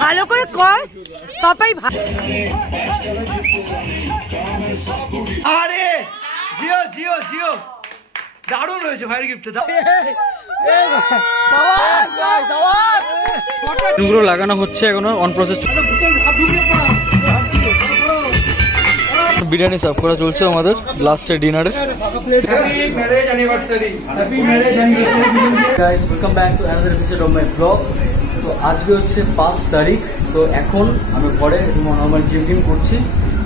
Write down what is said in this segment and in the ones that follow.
ভালো করে কর পাপাই। আরে জিও জিও জিও দারুণ হয়েছে ভাইয়ের গিফটটা। এগুলো লাগানো হচ্ছে এখনো অন প্রসেস। বিরিয়ানি সার্ভ করা চলছে আমাদের লাস্টের ডিনারে। Welcome back to another episode of my blog. তো আজকে হচ্ছে 5 তারিখ। তো এখন আমি ঘরে নর্মাল জিম করছি।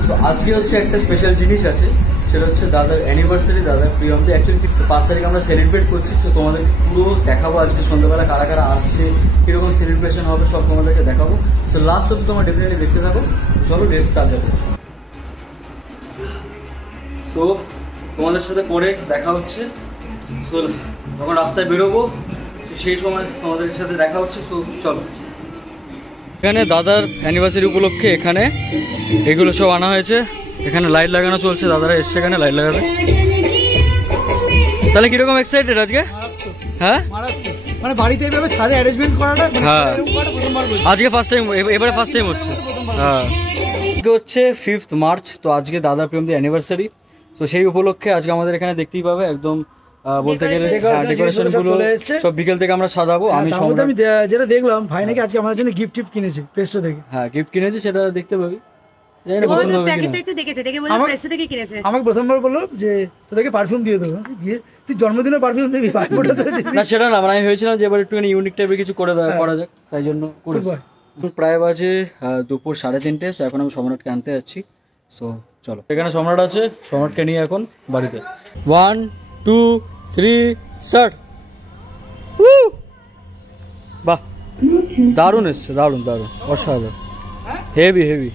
তো আজকে হচ্ছে একটা স্পেশাল জিনিস আছে, সেটা হচ্ছে দাদার অ্যানিভার্সারি, দাদার প্রিয়মতে। অ্যাকচুয়ালি 5 তারিখ আমরা সেলিব্রেট করছি। তো তোমাদের পুরো দেখাবো আজকে সন্ধ্যাবেলা কারা কারা আসছে, কিরকম সেলিব্রেশন হবে সব তোমাদেরকে দেখাবো। তো লাস্ট অব্দি তোমরা ডেফিনেটলি দেখতে থাকো। চলো রেস্ট স্টার্ট যাবে। তো তোমাদের সাথে পরে দেখা হচ্ছে। তো যখন রাস্তায় বেরোবো সেই সময় তোমাদের সাথে দেখা হচ্ছে। তো চলো। এখানে দাদার অ্যানিভার্সারি উপলক্ষে এখানে এগুলো সব আনা হয়েছে। এখানে লাইট লাগানো চলছে, দাদারা এসছে এখানে লাইট লাগাবে। তাহলে কিরকম এক্সাইটেড আজকে? হ্যাঁ মানে বাড়িতে এইভাবে ছাদে অ্যারেঞ্জমেন্ট করাটা, হ্যাঁ আজকে ফার্স্ট টাইম, এবারে ফার্স্ট টাইম হচ্ছে। হ্যাঁ আজকে হচ্ছে 5 মার্চ। তো আজকে দাদার প্রিয়মদের অ্যানিভার্সারি। তো সেই উপলক্ষে আজকে আমাদের এখানে দেখতেই পাবে একদম বলতে গেলে ডেকোরেশন গুলো সব বিকেল থেকে আমরা সাজাবো। আমি যেটা দেখলাম ভাই নাকি আজকে আমাদের জন্য গিফট কিনেছে প্রেস্টো থেকে। হ্যাঁ গিফট কিনেছে, সেটা দেখতে পাবি। আমাকে প্রথমবার বললো যে তোদেরকে পারফিউম দিয়ে দেবো। তুই জন্মদিনের পারফিউম দিবি? না সেটা না, মানে আমি ভেবেছিলাম যে এবার একটুখানি ইউনিক টাইপের কিছু করে করা যাক, তাই জন্য করেছি। প্রায় বাজে দুপুর 3:30। সো এখন আমি সম্রাটকে আনতে যাচ্ছি। সো চলো, এখানে সম্রাট আছে, সম্রাটকে নিয়ে এখন বাড়িতে। 1 2 3 স্টার্ট। বাহ দারুণ এসছে, দারুণ দারুণ অসাধারণ, হেভি হেভি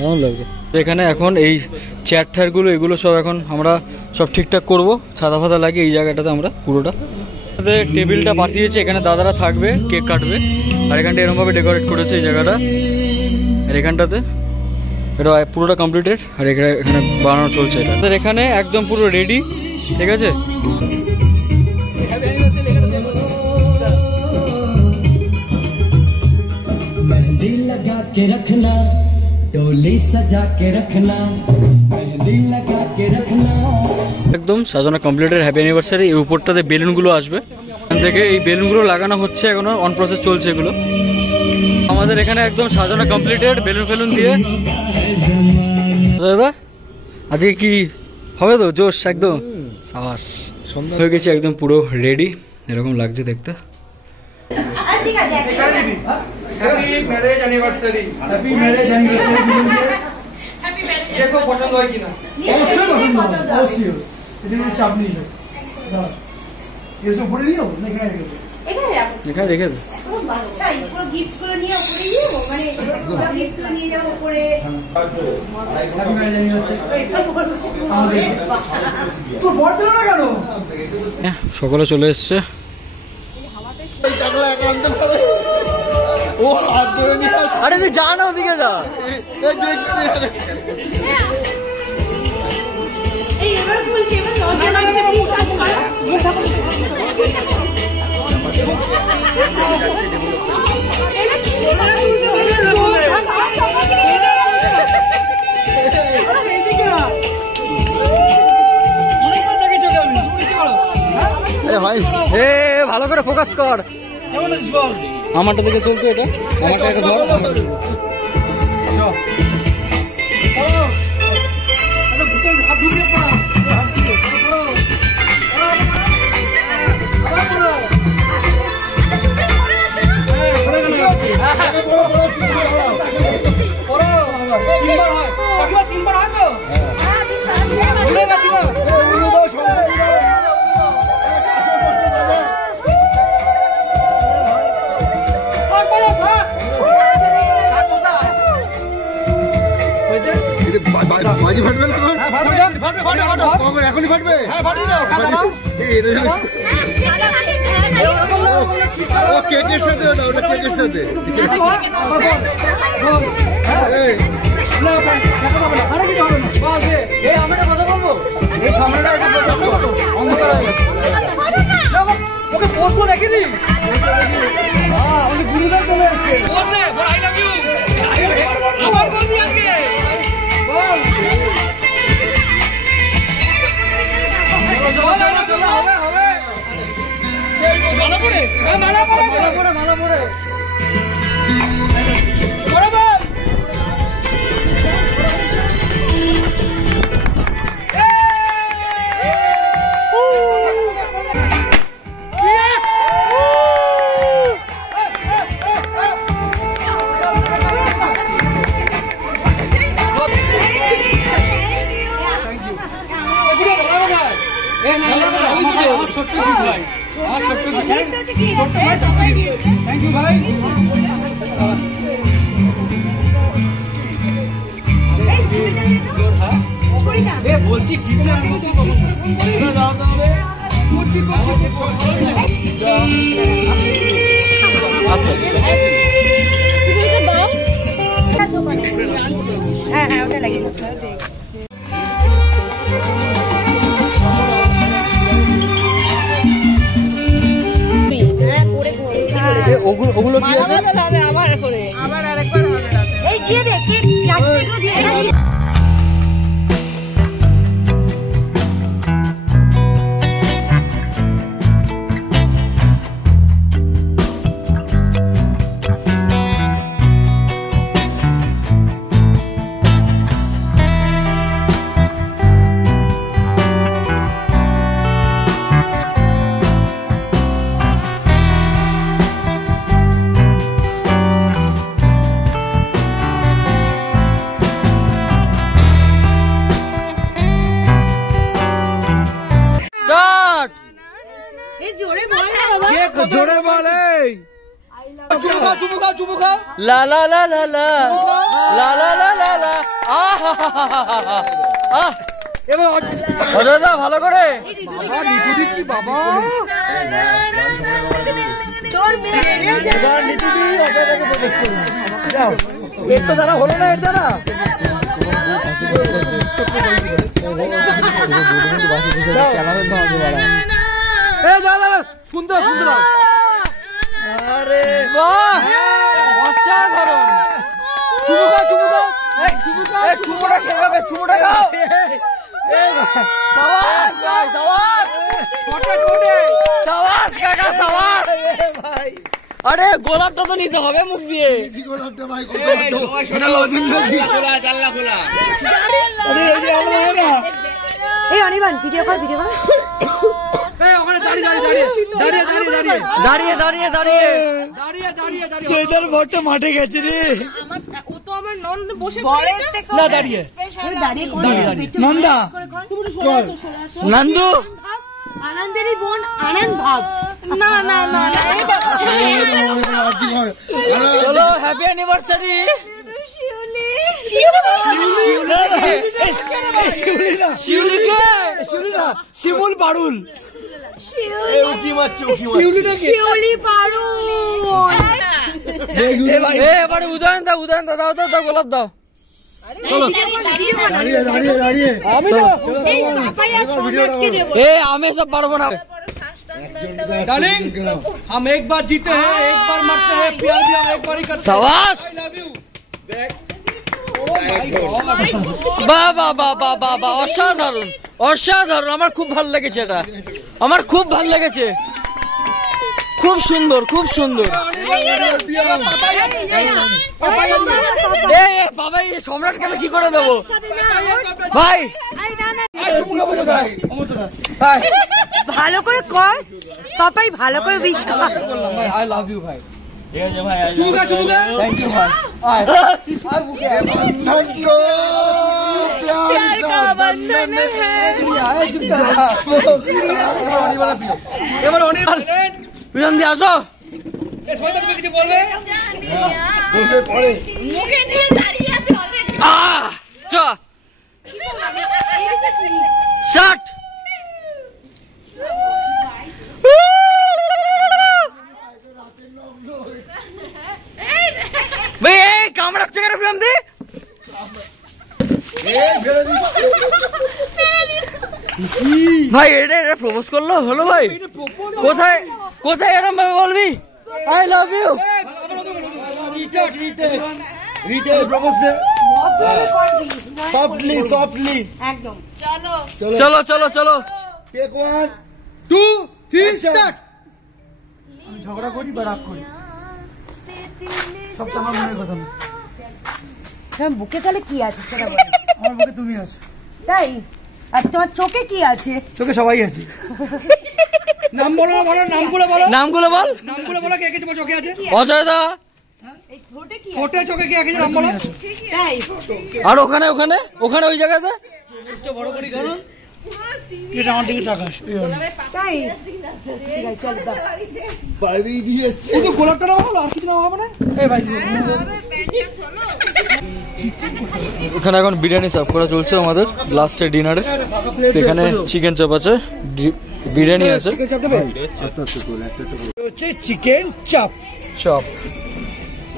কেমন লাগছে? এখানে এখন এই চেয়ার ঠেয়ার গুলো এগুলো সব এখন আমরা সব ঠিকঠাক করবো। ছাতা ফাতা লাগিয়ে এই জায়গাটাতে আমরা পুরোটা টেবিলটা পাঠিয়েছি। এখানে দাদারা থাকবে, কেক কাটবে। আর এখানটা এরকম ভাবে ডেকোরেট করেছে এই জায়গাটা। আর এখানটাতে এটা পুরোটা কমপ্লিটেড। আর এখানে বানানো চলছে। এটা এখানে একদম পুরো রেডি, ঠিক আছে। मेहंदी लगा के रखना, डोली सजा के रखना, मेहंदी लगा के रखना। একদম সাজানো কমপ্লিটেড। Happy anniversary. এর উপরটাতে বেলুন গুলো আসবে এখান থেকে। এই বেলুন গুলো লাগানো হচ্ছে, এখনো অন প্রসেস চলছে এগুলো। আমাদের এখানে একদম সাজানো কমপ্লিটেড বেলুন ফেলুন দিয়ে। দাদা আজকে কি হবে তো জোশ একদম সাবাস হয়ে গেছে, একদম পুরো রেডি। এরকম লাগছে দেখতে। Happy marriage anniversary. Happy marriage anniversary. Happy marriage. দেখো পছন্দ হয় কিনা? অবশ্যই পছন্দ হবে, অবশ্যই। এটা কোনো চাপ নেই। দাও এসব পড়ে নিও, এখানে রেখে এখানে রেখে দে। আচ্ছা পুরো গিফট গুলো নিয়ে উপরে নিয়ে মানে পুরো গিফট গুলো নিয়ে যাও উপরে। Happy marriage anniversary. তো বড় দিল না কেন? সকলে চলে এসেছে। এই টাকলা একা আনতে পারে। ও হাত ধরে নিয়ে আসছে। আরে তুই যা না ওদিকে যা। এই দেখছি এই এবার বলছি এবার লজ্জা লাগছে প্লিজ আজ করো। ভালো করে ফোকাস কর। আমারটা দেখে তুলতো, এটা আমারটা একটা ধর। বাজি ফাটবে না? এখনই ফাটবে। ও কেকের সাথে, ওটা কেকের সাথে। কথা বলবো, এই সামনেটা পুষ্প দেখিনি আমাদের গুরুদেব চলে এসছে। আই লাভ ইউ আবার বলবি আজকে বল মালা পড়ে মালা পড়ে মালা পড়ে মালা পড়ে বলছি হ্যাঁ হ্যাঁ ওটা লাগিয়ে ওগুলো কি আছে? আবার আরেকবার এই দিয়ে দে কি যাচ্ছে দিয়ে জোরে বলে লা লা লা লা লা লা লা লা লা লা আহ এবার দাদা ভালো করে কি বাবা একটু দ্বারা হলো না এর দ্বারা সুন্দর সুন্দর আরে বাহ অসাধারণ চুমুকা চুমুকা এই চুমুকা এই চুমুটা খেয়ে চুমুটা খাও সাবাস ভাই সাবাস টোটে টোটে সাবাস কাকা সাবাস ভাই আরে গোলাপটা তো নিতে হবে মুখ দিয়ে গোলাপটা ভাই কত বড় এটা লজিন খোলা জানলা খোলা আরে এই যে আমরা না এই অনির্বাণ ভিডিও কর এই ওখানে দাঁড়িয়ে সেটার ভট্টা মাঠে গেছে রে ও তো আমার নন্দ বসে না দাঁড়িয়ে নন্দা নন্দু আনন্দেরই বোন আনন্দ ভাব না না না চলো হ্যাপি অ্যানিভার্সারি শিমুল পারুল এবারে উদাহরণ দাও দাও গোলাপ দাও আমি সব পারবো না डार्लिंग हम एक बार जीते हैं एक बार मरते हैं प्यार भी हम एक बार ही करते हैं शाबाश आई लव यू বাহ বাহ বাহ বাহ বাহ বাহ অসাধারণ অসাধারণ আমার খুব ভালো লেগেছে এটা আমার খুব ভালো লেগেছে খুব সুন্দর খুব সুন্দর বাবা এই সম্রাটকে আমি কি করে দেবো ভাই ভালো করে কর পাপাই ভালো করে উইশ কর আই লাভ ইউ ভাই ঠিক আছে ভাই চুমুকা চুমুকা থ্যাংক ইউ ভাই আয় बंधन को प्यार का बंधन है এবার অনির্বাণ পিছন দিয়ে আসো তুমি কিছু বলবে বলতে পড়ে মুখে নিয়ে দাঁড়িয়ে আছে অলরেডি চ শাট ভাই এই কামড় রাখছে কেন ফিল্ম দি ভাই এটা প্রপোজ করলো হলো ভাই? কোথায় কোথায় এরকম ভাবে বলবি আই লাভ ইউ? একদম। চলো চলো চলো টেক 1 2 3 স্টার্ট। আমি ঝগড়া করি বা রাগ করি সবটা আমার মনের কথা না। হ্যাঁ, বুকে তাহলে কি আছে সেটা বল। আমার বুকে তুমি আছো। তাই? আর তোমার চোখে কি আছে? চোখে সবাই আছে। নাম বলো, বলো নামগুলো বলো, নামগুলো বল। নামগুলো বলো, কে কে তোমার চোখে আছে? অজয় দা। এই ঠোঁটে কি আছে? ঠোঁটে চোখে কে আছে নাম বলো। তাই? আর ওখানে ওখানে ওখানে ওই জায়গাতে একটু বড় করি কেন? এটা আমার দিকে তাকাস। তাই? ঠিক আছে, চল দাও। বাইরে দিয়ে এসে একটু গোলাপটা নাও, বলো আর কিছু নাও হবে না? এই ভাই ওখানে এখন বিরিয়ানি সার্ভ করা চলছে আমাদের লাস্টের ডিনারে। এখানে চিকেন চাপ আছে, বিরিয়ানি আছে, হচ্ছে চিকেন চাপ। চপ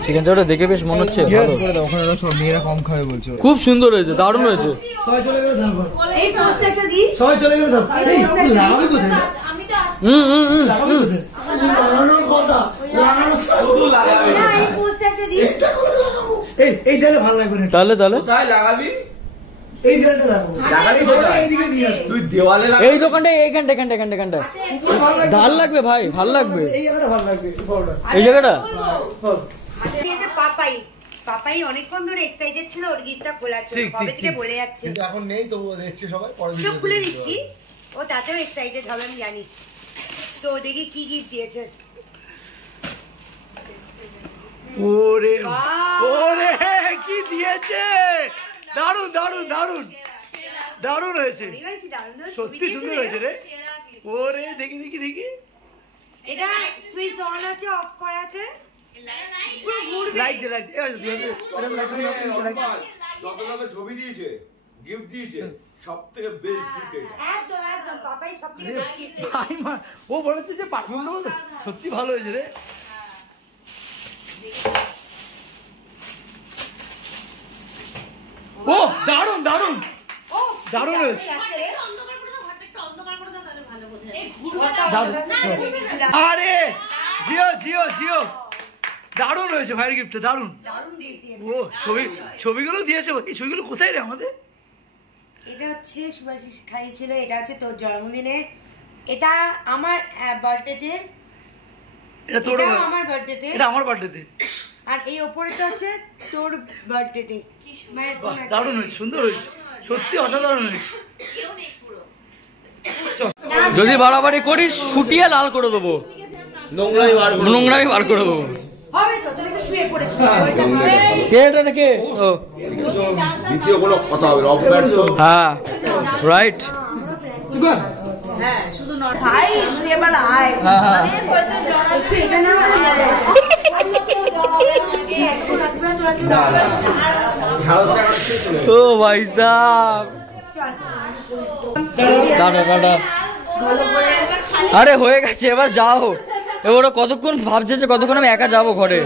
চিকেন চাপটা দেখে বেশ মনে হচ্ছে ভালো। ওখানে সব মেয়েরা কম খাবে বলছে। খুব সুন্দর হয়েছে, দারুণ হয়েছে। সবাই চলে গেলে ধার কর। এই পোস্টারটা দি। সবাই চলে গেলে ধার। এই লাগাবি কোথায়? লাগাবি কোথায়? লাগানোর কথা। লাগানোর শুধু লাগাবি। না, এই পোস্টারটা দি। এই দেয়ালে ভালো লাগবে না। তাহলে তাহলে কোথায় লাগাবি? এই দেয়ালটা লাগাবো। লাগাবি কোথায়? এইদিকে নিয়ে আসো। তুই দেওয়ালে লাগা। এই দোকানটা এইখানটা এখানটা এখানটা এখানটা ভাল লাগবে ভাই, ভাল লাগবে এই জায়গাটা ভালো লাগবে। এই বড়টা। এই জায়গাটা। হাতে দিয়েছে পাপাই। পাপাই অনেকক্ষণ ধরে এক্সাইটেড ছিল ওর গিফটটা খোলার জন্য। কবে থেকে বলে যাচ্ছে। কিন্তু এখন নেই, তবুও দেখছে সবাই। পরে চোখ খুলে দিচ্ছি। ও তাতেও এক্সাইটেড হবে আমি জানি। তো দেখি কি গিফট দিয়েছে। ওরে বাহ! ওরে কি দিয়েছে! দারুণ দারুণ দারুণ দারুণ হয়েছে। এবার কি দারুণ দারুণ সত্যি ছবি সুন্দর দিয়েছে হয়েছে রে। ওরে দেখি দেখি দেখি। এটা সুইচ অন আছে, অফ করা আছে। পুরো ঘুরবে। লাইট দে লাইট। এই আছে তুই এটা লাইট লাইট। যত লোকে ছবি দিয়েছে, গিফট দিয়েছে, সবথেকে বেস্ট গিফট এটা। একদম একদম পাপাই সবথেকে বেশি গিফট। ভাই মা ও বলেছে যে পারফর্মটা বলতে সত্যি ভালো হয়েছে রে। ও দারুণ দারুণ ও দারুণ হয়েছে। আরে জিও জিও জিও দারুণ হয়েছে ভাইয়ের গিফটটা, দারুণ। দারুণ গিফট দিয়েছে। ও ছবিগুলো দিয়েছে। এই ছবিগুলো কোথায় রে আমাদের? এটা হচ্ছে সুভাষিস খাইয়েছিল। এটা হচ্ছে তোর জন্মদিনে। এটা আমার বার্থডেতে। এটা তোর এটাও আমার বার্থডেতে। এটা আমার বার্থডেতে। আর এই ওপরেটা হচ্ছে তোর বার্থডেতে। মানে তোর একটা- দারুণ হয়েছে, সুন্দর হয়েছে, সত্যি অসাধারণ হয়েছে। যদি বাড়াবাড়ি করিস শুটিয়ে লাল করে দেবো, নোংরাই বার করে দেবো। হবে তো, তুমি তো শুয়ে পড়েছো। কে এটা কে? ও দ্বিতীয় কোনো কথা হবে না, অব্যর্থ। হ্যাঁ রাইট। ভাই তুই এবার আয়। হ্যাঁ হ্যাঁ একটু এটা না ও ভাই সাহ, টাটা টাটা। আরে হয়ে গেছে, এবার যাও। এবার ও কতক্ষণ ভাবছে যে কতক্ষণ আমি একা যাবো ঘরে।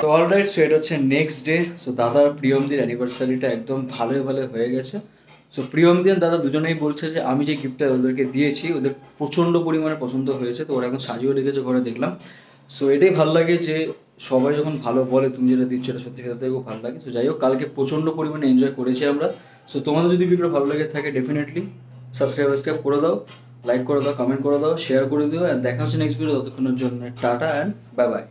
তো অলরাইট, সো এটা হচ্ছে নেক্সট ডে। সো দাদার প্রিয়মদির অ্যানিভার্সারিটা একদম ভালোই ভালো হয়ে গেছে। সো প্রিয়মদি আর দাদা দুজনেই বলছে যে আমি যে গিফটটা ওদেরকে দিয়েছি ওদের প্রচণ্ড পরিমাণে পছন্দ হয়েছে। তো ওরা এখন সাজিয়েও রেখেছে ঘরে, দেখলাম। সো এটাই ভালো লাগে যে সবাই যখন ভালো বলে তুমি যেটা দিচ্ছ এটা সত্যি খেতে খুব ভালো লাগে। সো যাই হোক, কালকে প্রচণ্ড পরিমাণে এনজয় করেছি আমরা। সো তোমাদের যদি ভিডিও ভালো লাগে থাকে ডেফিনেটলি সাবস্ক্রাইব করে দাও, লাইক করে দাও, কমেন্ট করে দাও, শেয়ার করে দিও। আর দেখা হচ্ছে নেক্সট ভিডিও। ততক্ষণের জন্য টাটা অ্যান্ড বাই বাই।